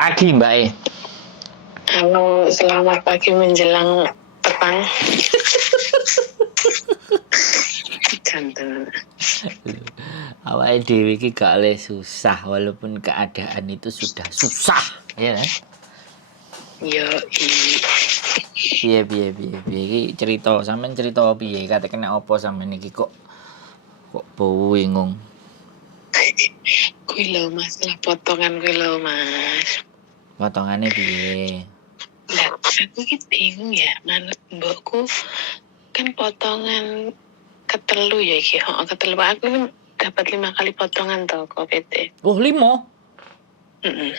Pagi Mbak E. Halo, selamat pagi menjelang petang. Jantan. Awake dhewe iki gak oleh susah walaupun keadaan itu sudah susah, ya kan? Yo, Piye iki cerita sampean cerita piye? Kate kena apa sampean iki kok bingung. kuwi lho masalah potongan kuwi lho Mas. Potongane piye? Lah, aku iki bingung ya, manut mbokku kan potongan ketelu ya iki. Ketelu aku kan dapat 5 kali potongan toh kok PT. Oh, 5. Heeh.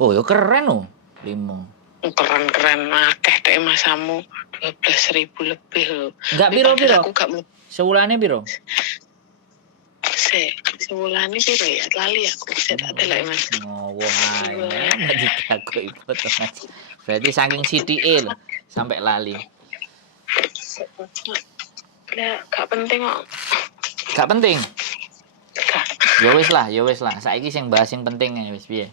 Oh, ya keren oh. 5. Keren-keren akeh dek masamu 12.000 lebih lho. Enggak piro-piro. Aku gak Sewulane piro? Sebulan ini piro ya? Lali aku bisa tak delok Mas. Ngowo ae. Dadi takoki potongan. Berarti saking sithike lho sampai lali. Lah, gak penting kok. Gak penting. Gak. Ya wis lah. Saiki sing bahas sing penting ae wis piye.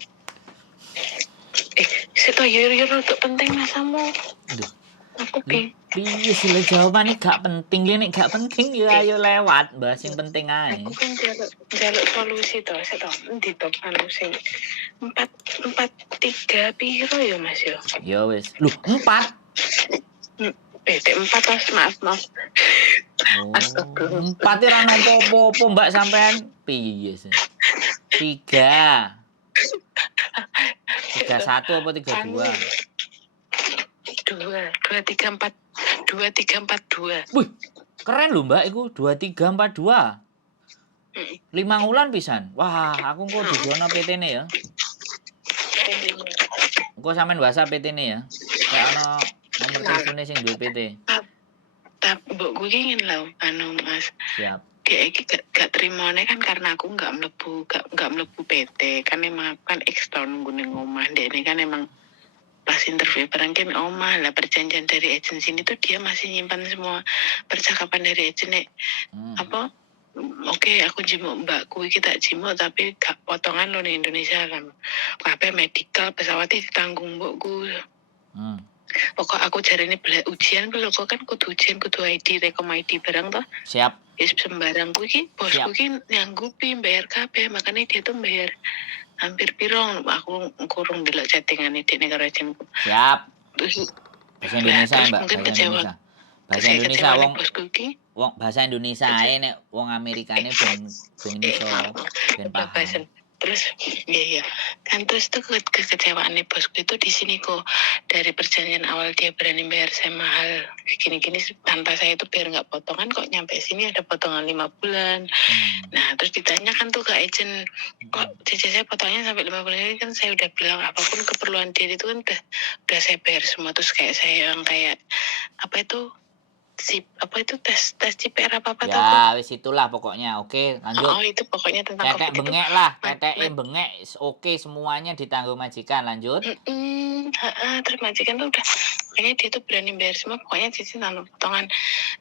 Seto yo untuk penting masamu. Aduh. Aku Piye sih le jawabane gak penting, nek gak penting ya ayo lewat, bahas sing penting ae. Aku kan jaluk solusi to, seto endi to anu sing 4 3 piro ya Mas yo? Ya wis. Loh, 4. Tek 4 tas, maaf. Oh, 4 ora ono apa-apa Mbak sampean. Piye sih? 3. 31 apa 32? 2342. Wih, keren lho Mbak iku 2342. 5 wulan pisan. Wah, aku engko dijono PT-ne ya. Engko sampean WhatsApp PT-ne ya. Kayak ono nomor telepone sing duwe PT. Tapi mbokku iki ngene lho, anu Mas. Siap. Dia iki gak terimane kan karena aku gak mlebu PT kan emang kan eksternal nunggu ning omah. Dekne kan emang pas interview barang kan omah lah, perjanjian dari agensi ini tuh dia masih nyimpan semua percakapan dari agensi apa oke, aku jimuk mbakku iki tak jimuk tapi gak potongan lo ning Indonesia kan kabeh medical pesawatnya ditanggung mbokku. Pokok aku jarine ujian lho kok kan kudu ujian kudu ID rekom ID barang toh. Siap. Wis sembarang kuwi bosku ki nyanggupi bayar kabeh, makanya dia tuh bayar hampir pirong. Aku kurung delok chattingane dekne karo jenengku. Siap. Bahasa Indonesia Mbak, mungkin bahasa Indonesia. Bahasa Indonesia wong bahasa Indonesia ae nek wong Amerikane ben iso ben paham. Terus iya kan terus tuh kekecewaannya bosku itu di sini kok dari perjanjian awal dia berani bayar saya mahal gini tanpa saya itu biar nggak potongan kok nyampe sini ada potongan 5 bulan. Nah terus ditanyakan tuh ke agent kok cici saya potongnya sampai 5 bulan ini kan saya udah bilang apapun keperluan dia itu kan udah saya bayar semua. Terus kayak saya yang kayak apa itu tes CPR apa ya, tuh? Wis itulah pokoknya. Oke, lanjut. Oh, itu pokoknya tentang Tetek bengek itu. Lah, tetek bengek. Oke, semuanya ditanggung majikan. Lanjut. Terus majikan tuh udah pokoknya dia tuh berani bayar semua. Pokoknya cici tanpa potongan.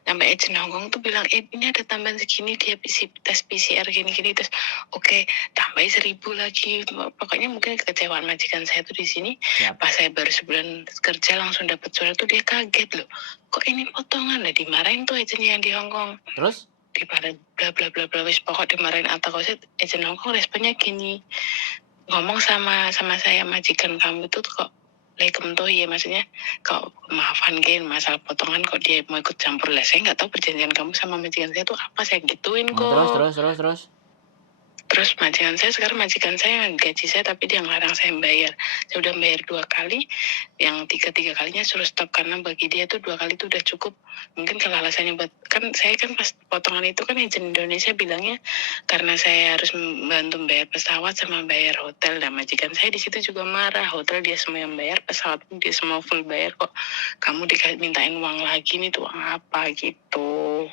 Sampai agent Hongkong tuh bilang ini ada tambahan segini dia tes PCR gini terus oke, tambahin 1.000 lagi. Pokoknya mungkin kekecewaan majikan saya tuh di sini. Pas saya baru sebulan kerja langsung dapat surat tuh dia kaget loh. Kok ini potongan lah, dimarahin tuh agent yang di Hongkong. Terus dimarahin bla bla bla wis pokok dimarahin atau koset agent Hongkong responnya gini, ngomong sama saya majikan kamu tuh kok lekem tuh ya, maksudnya kok maafan gen masalah potongan kok dia mau ikut campur lah. Saya nggak tahu perjanjian kamu sama majikan saya tuh apa, saya gituin kok. Terus majikan saya gaji saya tapi dia ngelarang saya bayar. Saya udah bayar 2 kali, yang tiga kalinya suruh stop karena bagi dia tuh 2 kali tuh udah cukup. Mungkin kalau alasannya buat kan saya kan pas potongan itu kan agent Indonesia bilangnya karena saya harus membantu bayar pesawat sama bayar hotel. Dan majikan saya di situ juga marah, hotel dia semua yang bayar, pesawat pun dia semua full bayar kok kamu mintain uang lagi nih tuh uang apa gitu.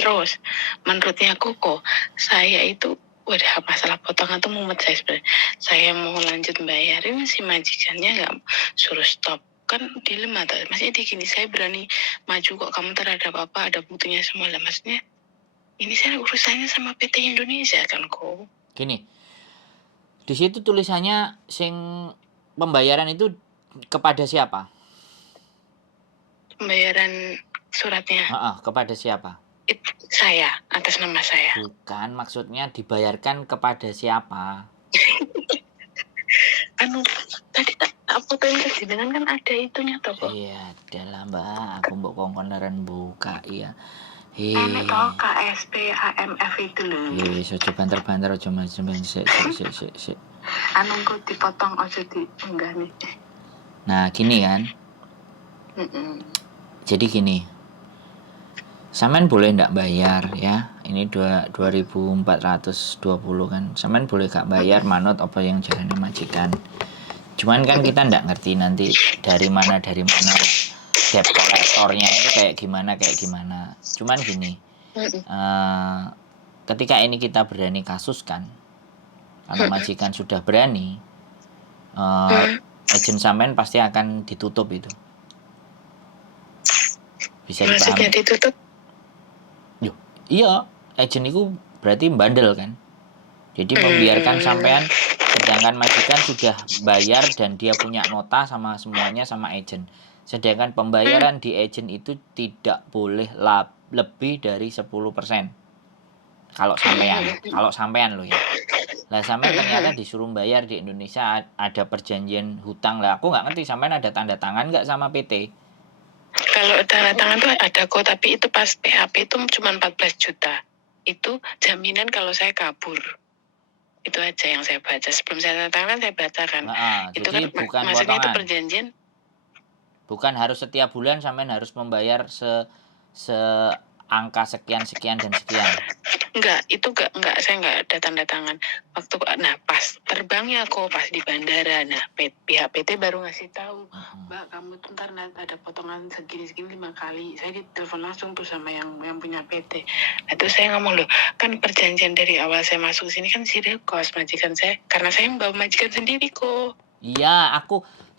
Terus menurutnya aku kok saya itu udah masalah potongan tuh mumet saya sebenarnya. Saya mau lanjut bayarin si majikannya nggak suruh stop, kan dilema tuh. Maksudnya di gini saya berani maju kok kamu terhadap apa ada buktinya semua lah. Maksudnya ini saya urusannya sama PT Indonesia kan kok. Gini, di situ tulisannya sing pembayaran itu kepada siapa? Pembayaran suratnya Kepada siapa? saya, atas nama saya. Bukan, maksudnya dibayarkan kepada siapa? Anu, tadi tak fotoin ke jenengan kan ada itunya toh kok. Iya, adalah Mbak, aku mbok kongkoneran buka iya. Enek toh KSP AMF itu loh. Ojo banter-banter ojo macam sik. Anu kok dipotong ojo di enggak nih. Nah, gini kan. Jadi gini. Sampean boleh ndak bayar ya. Ini 2420 kan. Sampean boleh gak bayar manut apa yang jarane majikan. Cuman kan kita ndak ngerti nanti dari mana debt kolektornya itu kayak gimana. Cuman gini. Ketika ini kita berani kasuskan, karena majikan sudah berani, agen sampean pasti akan ditutup itu. Bisa dipahami? Maksudnya ditutup? Iya, agen itu berarti bandel kan. Jadi membiarkan sampean, sedangkan majikan sudah bayar dan dia punya nota sama semuanya sama agen. Sedangkan pembayaran di agen itu tidak boleh lebih dari 10%. Kalau sampean lo ya. Lah sampean ternyata disuruh bayar di Indonesia ada perjanjian hutang lah. Aku nggak ngerti sampean ada tanda tangan nggak sama PT? Kalau tanda tangan tuh ada kok, tapi itu pas PHP itu cuma 14 juta. Itu jaminan kalau saya kabur. Itu aja yang saya baca. Sebelum saya tanda tangan saya baca kan. Itu jadi kan bukan maksudnya potongan. itu perjanjian. Bukan harus setiap bulan sampean harus membayar angka sekian dan sekian. Enggak, itu enggak, saya enggak ada tanda tangan. Waktu pas terbangnya kok pas di bandara. Nah, pihak PT baru ngasih tahu, Mbak, kamu tuh ntar ada potongan segini 5 kali. Saya ditelepon langsung tuh sama yang punya PT. Nah, terus saya ngomong, loh, kan perjanjian dari awal saya masuk sini kan zero cost majikan saya. Karena saya bawa majikan sendiri kok. Iya,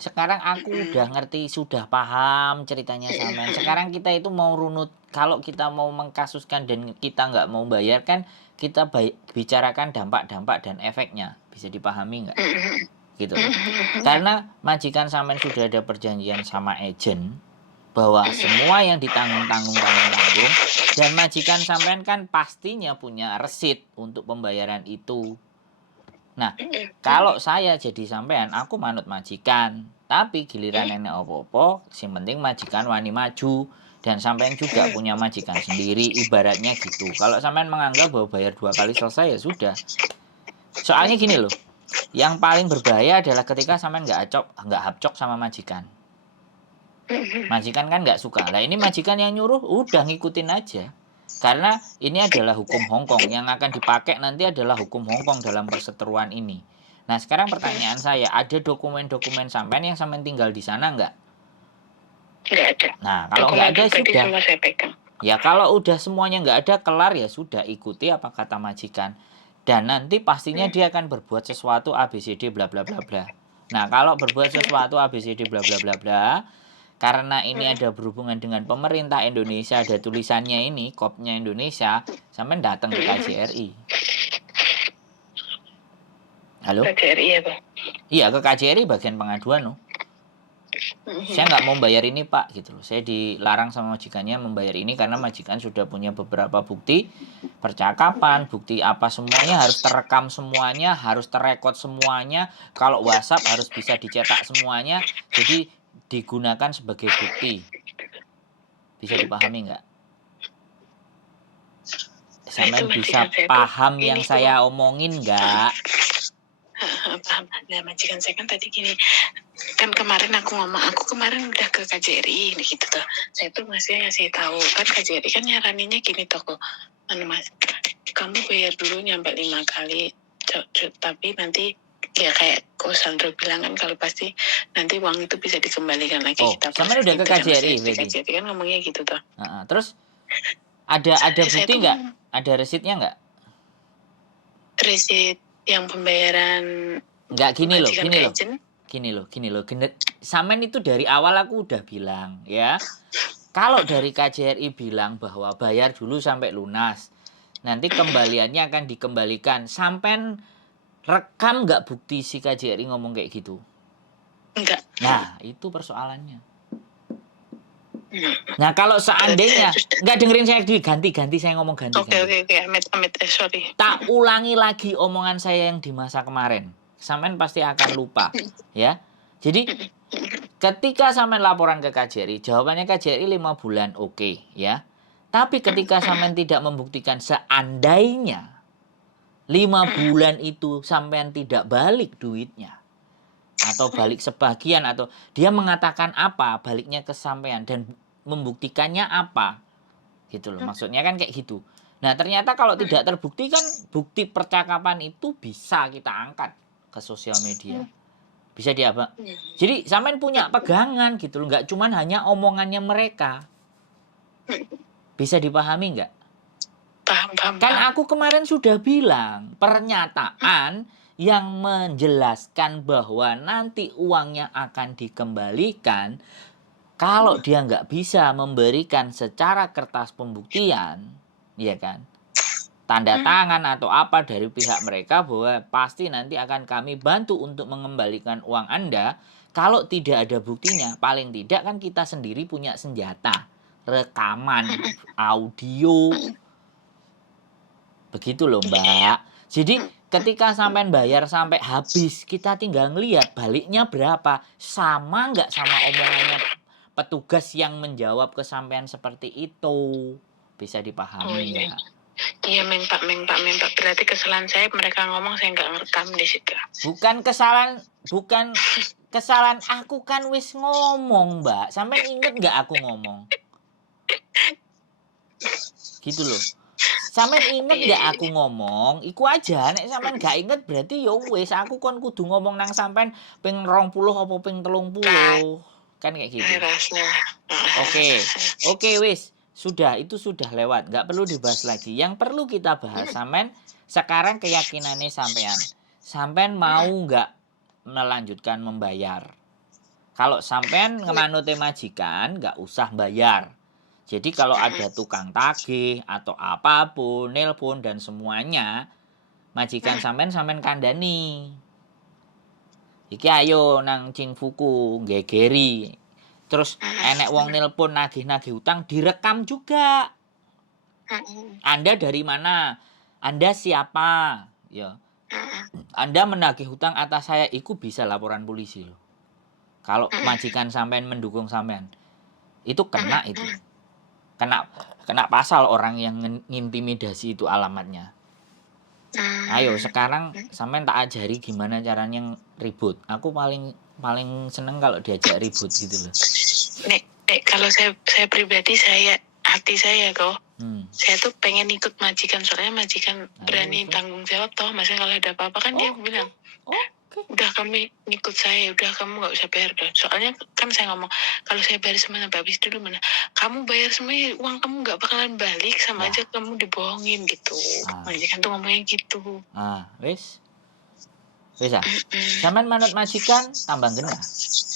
sekarang aku udah ngerti, sudah paham ceritanya sampean. Sekarang kita itu mau runut, kalau kita mau mengkasuskan dan kita nggak mau bayar kan, kita bicarakan dampak-dampak dan efeknya. Bisa dipahami nggak? Gitu. Karena majikan sampean sudah ada perjanjian sama agen bahwa semua yang ditanggung dan majikan sampean kan pastinya punya resit untuk pembayaran itu. Nah, kalau saya jadi sampean, aku manut majikan. Tapi giliran nenek opo-opo, yang penting majikan wani maju. Dan sampean juga punya majikan sendiri, ibaratnya gitu. Kalau sampean menganggap bahwa bayar 2 kali selesai, ya sudah. Soalnya gini loh, yang paling berbahaya adalah ketika sampean nggak hapcok sama majikan. Majikan kan nggak suka. Lah ini majikan yang nyuruh, udah ngikutin aja. Karena ini adalah hukum Hongkong, yang akan dipakai nanti adalah hukum Hongkong dalam perseteruan ini. Nah sekarang pertanyaan saya, ada dokumen-dokumen sampean yang sampean tinggal di sana nggak? Nggak ada. Nah kalau nggak ada sudah. Saya pegang. Ya kalau udah semuanya nggak ada, kelar ya sudah, ikuti apa kata majikan. Dan nanti pastinya dia akan berbuat sesuatu ABCD bla bla bla bla. Nah kalau berbuat sesuatu ABCD bla bla bla bla, karena ini ada berhubungan dengan pemerintah Indonesia, ada tulisannya ini, kopnya Indonesia, sampai datang ke KJRI. Halo? KJRI ya, Pak? Iya, ke KJRI bagian pengaduan loh. Saya nggak mau bayar ini Pak, gitu loh. Saya dilarang sama majikannya membayar ini karena majikan sudah punya beberapa bukti percakapan, bukti apa semuanya harus terekam semuanya, harus terekod semuanya. Kalau WhatsApp harus bisa dicetak semuanya. Jadi digunakan sebagai bukti. Bisa dipahami nggak? Sampean bisa paham yang saya omongin nggak? Paham. Nah, majikan saya kan tadi gini, kan kemarin aku kemarin udah ke KJRI ini gitu tuh. Saya tuh masih ngasih tahu kan KJRI kan nyaraninnya gini toh kok. Mas, kamu bayar dulu nyampe 5 kali, tapi nanti ya kayak Ko Sandro bilang kan kalau pasti nanti uang itu bisa dikembalikan lagi. Kita sampean udah ke KJRI berarti? KJRI kan ngomongnya gitu tuh. Terus ada bukti nggak? Ada resitnya nggak? Resit yang pembayaran nggak, gini loh. Sampean itu dari awal aku udah bilang ya. Kalau dari KJRI bilang bahwa bayar dulu sampai lunas. nanti kembaliannya akan dikembalikan. Sampean rekam nggak bukti si KJRI ngomong kayak gitu? Enggak. Nah, itu persoalannya. Nah, kalau seandainya nggak dengerin saya, ganti saya ngomong ganti. Oke, amit, sorry. Tak ulangi lagi omongan saya yang di masa kemarin. Sampean pasti akan lupa, ya. Jadi ketika sampean laporan ke KJRI, jawabannya KJRI 5 bulan, oke, ya. Tapi ketika sampean tidak membuktikan, seandainya 5 bulan itu sampean tidak balik duitnya, atau balik sebagian, atau dia mengatakan apa, baliknya ke sampean dan membuktikannya apa, gitu loh. Maksudnya kan kayak gitu. Nah, ternyata kalau tidak terbukti kan, bukti percakapan itu bisa kita angkat ke sosial media. Bisa diapa? Jadi sampean punya pegangan gitu loh, nggak cuman hanya omongannya mereka. Bisa dipahami nggak? Paham. Kan aku kemarin sudah bilang, pernyataan yang menjelaskan bahwa nanti uangnya akan dikembalikan kalau dia nggak bisa memberikan secara kertas pembuktian, ya kan, tanda tangan atau apa dari pihak mereka bahwa pasti nanti akan kami bantu untuk mengembalikan uang Anda. Kalau tidak ada buktinya, paling tidak kan kita sendiri punya senjata, rekaman, audio, begitu loh Mbak. Jadi ketika sampean bayar sampai habis, kita tinggal ngelihat baliknya berapa, sama nggak sama omongannya petugas yang menjawab ke sampean seperti itu. Bisa dipahami nggak? Iya, Pak. Berarti kesalahan saya mereka ngomong saya nggak ngerekam di situ. Bukan kesalahan aku, kan wis ngomong Mbak. Sampean inget nggak aku ngomong? Gitu loh. Sampean inget nggak aku ngomong? Iku aja. Nek sampean nggak inget berarti ya wis, aku kon kudu ngomong nang sampean ping 20 apa ping 30. Kan kayak gitu. Oke, wis. Itu sudah lewat, nggak perlu dibahas lagi. Yang perlu kita bahas sampean sekarang keyakinannya sampean mau nggak melanjutkan membayar. Kalau sampean ngemanute majikan, nggak usah bayar. Jadi kalau ada tukang tagih atau apapun, nelpon dan semuanya, majikan sampean kandani. Iki ayo nang Cingfuku, gegeri. Terus enek wong nelpon nagih-nagih utang, direkam juga. Anda dari mana? Anda siapa? Ya. Anda menagih hutang atas saya, itu bisa laporan polisi loh. Kalau majikan sampean mendukung sampean, itu kena itu. Kena pasal orang yang ngintimidasi itu alamatnya. Ayo sekarang sampean tak ajari gimana caranya ribut. Aku paling seneng kalau diajak ribut gitu loh. Kalau saya pribadi, hati saya kok, saya tuh pengen ikut majikan, soalnya majikan berani tanggung jawab toh. Maksudnya kalau ada apa-apa kan dia bilang, udah kamu ikut saya, udah kamu nggak usah bayar dong. Soalnya kan saya ngomong, kalau saya bayar semua sampai habis dulu mana, kamu bayar semuanya, uang kamu nggak bakalan balik, sama aja kamu dibohongin gitu. Majikan tuh ngomongnya gitu. Wis sampean manut majikan tambah genah.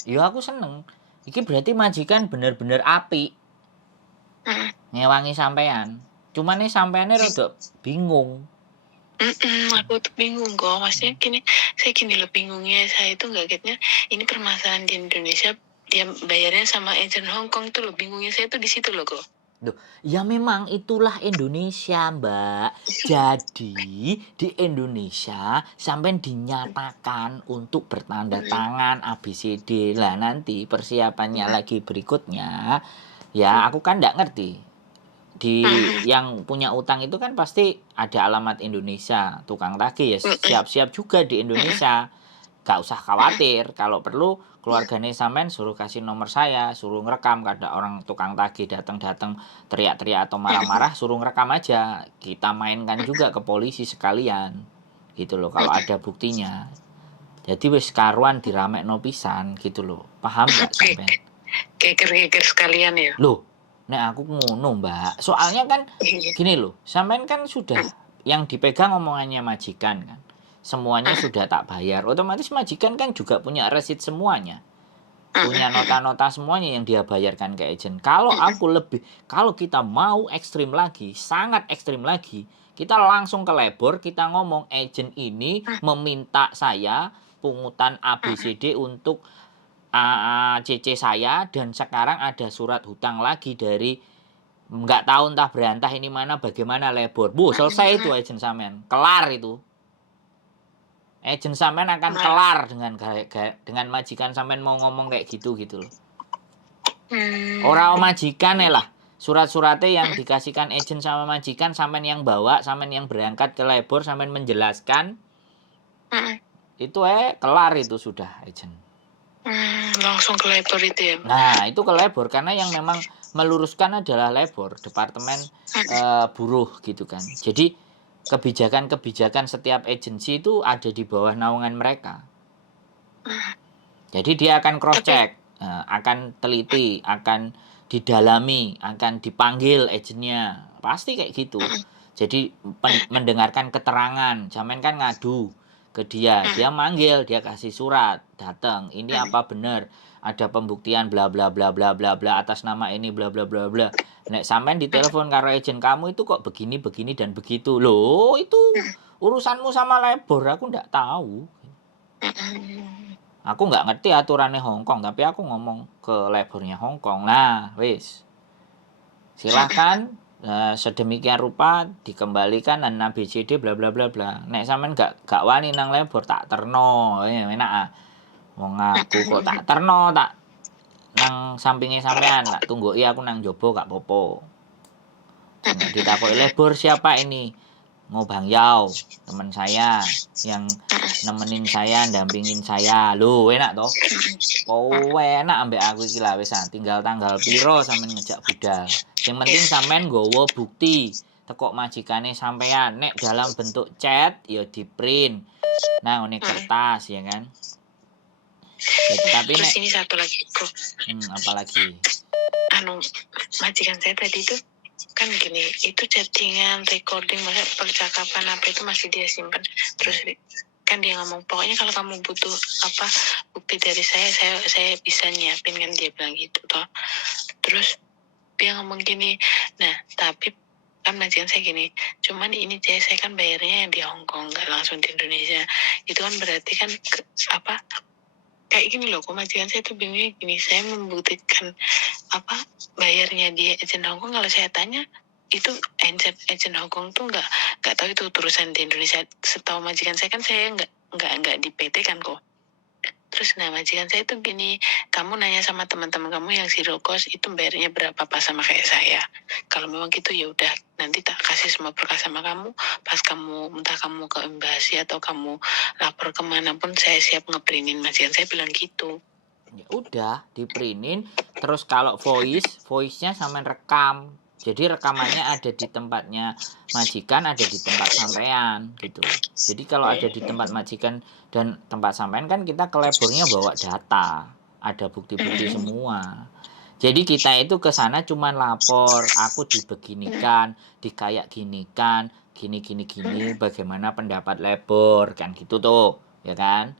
Yo aku seneng. Iki berarti majikan bener-bener apik. Ngewangi sampean. Cuman nih sampeannya rada bingung. Aku tuh bingung kok. Maksudnya saya loh bingungnya. Saya itu nggak getnya, ini permasalahan di Indonesia, dia bayarnya sama agent Hong Kong tuh loh. Bingungnya saya tuh di situ loh kok. Ya memang itulah Indonesia Mbak. Jadi di Indonesia sampai dinyatakan untuk bertanda tangan ABCD lah, nanti persiapannya lagi berikutnya. Ya aku kan nggak ngerti. Di yang punya utang itu kan pasti ada alamat Indonesia. Tukang tagih ya siap-siap juga di Indonesia. Gak usah khawatir, kalau perlu keluarganya sampean suruh kasih nomor saya, suruh ngerekam. Kada orang tukang tagih datang teriak-teriak atau marah-marah, suruh ngerekam aja. Kita mainkan juga ke polisi sekalian. Gitu loh kalau ada buktinya. Jadi wis karuan diramekno pisan gitu loh. Paham enggak sampean? Geger sekalian ya. Loh, nek aku ngono, Mbak. Soalnya kan gini loh, sampean kan sudah yang dipegang omongannya majikan kan. Semuanya sudah tak bayar, otomatis majikan kan juga punya resit semuanya, punya nota-nota semuanya yang dia bayarkan ke agent. Kalau kita mau ekstrim lagi, sangat ekstrim lagi, Kita langsung ke labor, kita ngomong agent ini meminta saya pungutan ABCD untuk AACC saya, dan sekarang ada surat hutang lagi dari nggak tahu entah berantah ini mana bagaimana labor. Selesai itu agent sampean, kelar itu. Agent sampean akan kelar dengan majikan sampean mau ngomong kayak gitu loh. Orang majikan lah. Surat-suratnya yang dikasihkan agent sama majikan, sampean yang bawa, sampean yang berangkat ke labor, sampean menjelaskan. Itu kelar itu sudah agent. Langsung ke labor itu ya. Nah, itu ke labor karena yang memang meluruskan adalah labor, departemen buruh gitu kan. Jadi kebijakan-kebijakan setiap agensi itu ada di bawah naungan mereka. Jadi dia akan cross check, akan teliti, akan didalami, akan dipanggil agennya, pasti kayak gitu. Jadi mendengarkan keterangan, Jamen kan ngadu ke dia manggil, dia kasih surat, datang, ini apa benar, ada pembuktian bla bla bla bla bla bla atas nama ini bla bla bla bla. Nek sampean ditelepon karo agent kamu itu kok begini begini dan begitu. Loh, itu urusanmu sama labor, aku ndak tahu. Aku nggak ngerti aturannya Hong Kong, tapi aku ngomong ke labornya Hong Kong. Nah, wis. Silahkan sedemikian rupa dikembalikan dan ABCD bla bla bla bla. Nek sampean gak wani nang labor tak terno, enak ah. Wong aku kok tak terno, tak nang sampingnya sampean, tak tunggu aku nang jobo gak popo. Ditakoki labor siapa ini? Mau Bang Yao, teman saya yang nemenin saya, dampingin saya. Loh, enak toh? Oh, enak ambek aku iki lah wis, tinggal tanggal piro sampean ngejak budal. Yang penting sampean nggawa bukti tekok majikane sampean. Nek dalam bentuk chat ya di print. Nah, ngene kertas ya kan. Tapi terus ini satu lagi bro. Apalagi? Majikan saya tadi itu kan gini, itu chattingan, recording, masa percakapan apa itu masih dia simpan. Terus kan dia ngomong, pokoknya kalau kamu butuh apa bukti dari saya bisa nyiapin, kan dia bilang gitu toh. Terus dia ngomong gini, nah tapi kan majikan saya gini, cuman ini saya kan bayarnya yang di Hong Kong, nggak langsung di Indonesia. Itu kan berarti kan kayak gini loh, majikan saya tuh bingungnya gini, saya membuktikan bayarnya di agent Hong Kong. Kalau saya tanya itu agent Hong Kong tuh nggak tahu itu urusan di Indonesia. Setahu majikan saya kan saya nggak di PT kan kok. Terus majikan saya tuh gini, kamu nanya sama teman-teman kamu yang zero cost itu bayarnya berapa pas sama kayak saya. Kalau memang gitu ya udah, nanti tak kasih semua berkas sama kamu. Pas kamu entah kamu ke embasi atau kamu lapor kemanapun, saya siap ngeprintin. Majikan saya bilang gitu. Ya udah, diprintin. Terus kalau voice-nya sampean rekam. Jadi rekamannya ada di tempatnya majikan, ada di tempat sampean gitu. Jadi kalau ada di tempat majikan dan tempat sampean kan kita ke labornya bawa data, ada bukti-bukti semua. Jadi kita itu ke sana cuman lapor, aku dibeginikan, dikayak ginikan, gini, bagaimana pendapat labor kan gitu tuh, ya kan?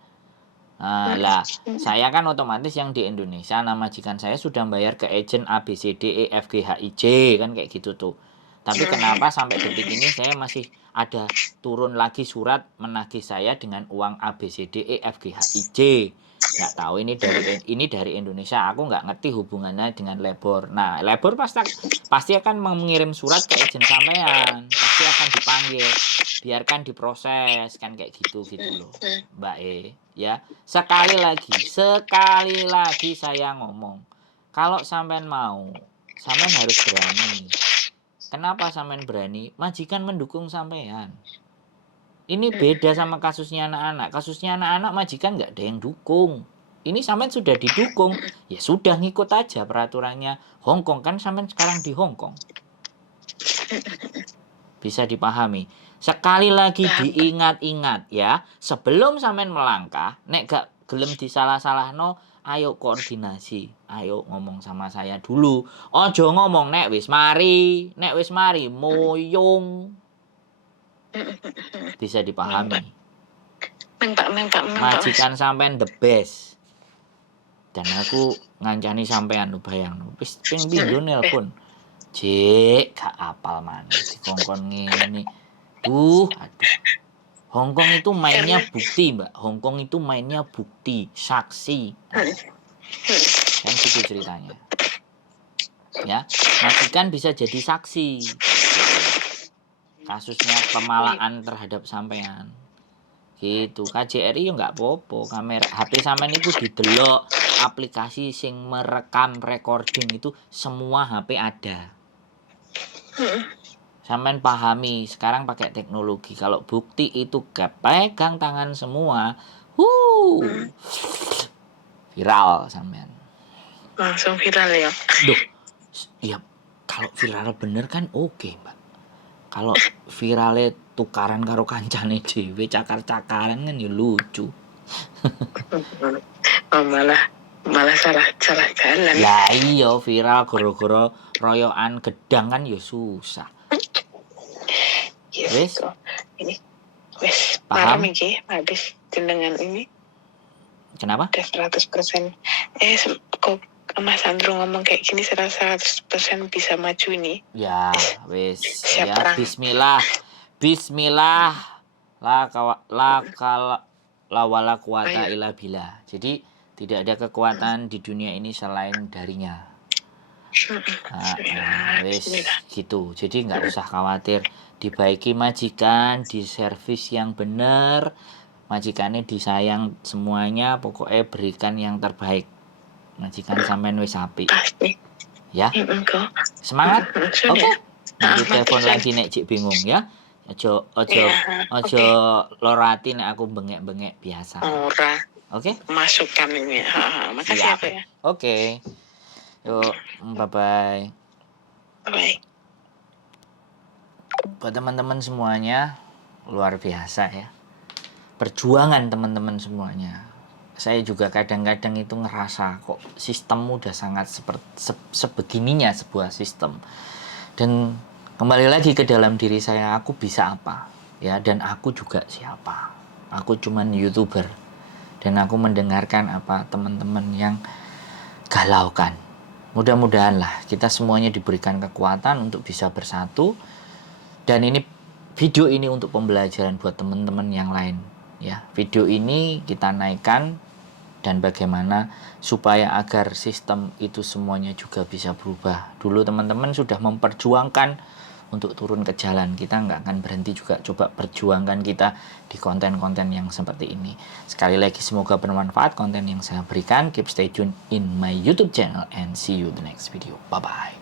Lah, saya kan otomatis yang di Indonesia, nama majikan saya sudah bayar ke agent ABCD E F G H I J kan kayak gitu tuh. Tapi kenapa sampai detik ini saya masih ada turun lagi surat menagih saya dengan uang ABCD E F G H I J? Nggak tahu, ini dari Indonesia. Aku nggak ngerti hubungannya dengan labor. Nah, labor pasti akan mengirim surat ke agent sampean, pasti akan dipanggil, biarkan diproses kan kayak gitu loh, Mbak ya. Sekali lagi saya ngomong, kalau sampean mau, sampean harus berani. Kenapa sampean berani? Majikan mendukung sampean. Ini beda sama kasusnya anak-anak. Kasusnya anak-anak majikan nggak ada yang dukung. Ini sampean sudah didukung, ya sudah ngikut aja peraturannya Hong Kong, kan sampean sekarang di Hong Kong. Bisa dipahami. Sekali lagi diingat-ingat ya, sebelum sampean melangkah, nek gak gelem disalah-salahno, ayo koordinasi, ayo ngomong sama saya dulu. Ojo ngomong nek wis mari moyong. Bisa dipahami. Majikan sampean the best. Dan aku ngancani sampean lu bayang, wis ping pindho nelpon. Jek, gak apal maneh dikongkon ngene. Aduh. Hongkong itu mainnya bukti, Mbak. Hongkong itu mainnya bukti, saksi. Kan gitu ceritanya. Ya, majikan bisa jadi saksi. Kasusnya pemalaan terhadap sampean. Gitu. KJRI ya nggak apa-apa. Kamera HP sampean itu didelok, aplikasi sing merekam recording itu semua HP ada. Sampean pahami, sekarang pakai teknologi. Kalau bukti itu gak pegang tangan semua, viral sampean. Langsung viral ya. Duh, ya kalau viral bener kan oke, Mbak. Kalau viralnya tukaran karo kancane dhewe, cakar-cakaran kan ya lucu. malah salah jalan. Lah iya viral gara-gara royokan gedang kan ya susah. Wis. Ini wis Paham? malam iki habis jenengan ini. Kenapa? Udah 100%. Kok Mas Andrew ngomong kayak gini, serasa 100% bisa maju ini. Ya, wis. Siap Ya, perang. bismillah. Bismillah. La wala quwata illa billah. Jadi tidak ada kekuatan di dunia ini selain darinya. Wis gitu. Jadi nggak usah khawatir. Dibaiki majikan, di servis yang benar, majikannya disayang semuanya, pokoknya berikan yang terbaik. Majikan sampean wis apik. Pasti. Ya. Semangat. Oke. Nanti telepon lagi nek cik bingung ya. Ojo lorati nek aku bengek-bengek biasa. Ora. Oke? Masukkan ini. Makasih ya, Pak ya. Oke. Yuk, bye-bye. Bye. Buat teman-teman semuanya, luar biasa ya. Perjuangan teman-teman semuanya. Saya juga kadang-kadang itu ngerasa kok sistem udah sangat sebegininya sebuah sistem. Dan kembali lagi ke dalam diri saya, aku bisa apa? Ya, dan aku juga siapa? Aku cuman YouTuber. Dan aku mendengarkan apa teman-teman yang galaukan. Mudah-mudahan lah kita semuanya diberikan kekuatan untuk bisa bersatu. Dan ini video ini untuk pembelajaran buat teman-teman yang lain. Ya, video ini kita naikkan dan bagaimana supaya agar sistem itu semuanya juga bisa berubah. Dulu teman-teman sudah memperjuangkan untuk turun ke jalan, kita nggak akan berhenti juga coba perjuangkan kita di konten-konten yang seperti ini. Sekali lagi semoga bermanfaat konten yang saya berikan. Keep stay tune in my YouTube channel and see you the next video. Bye bye.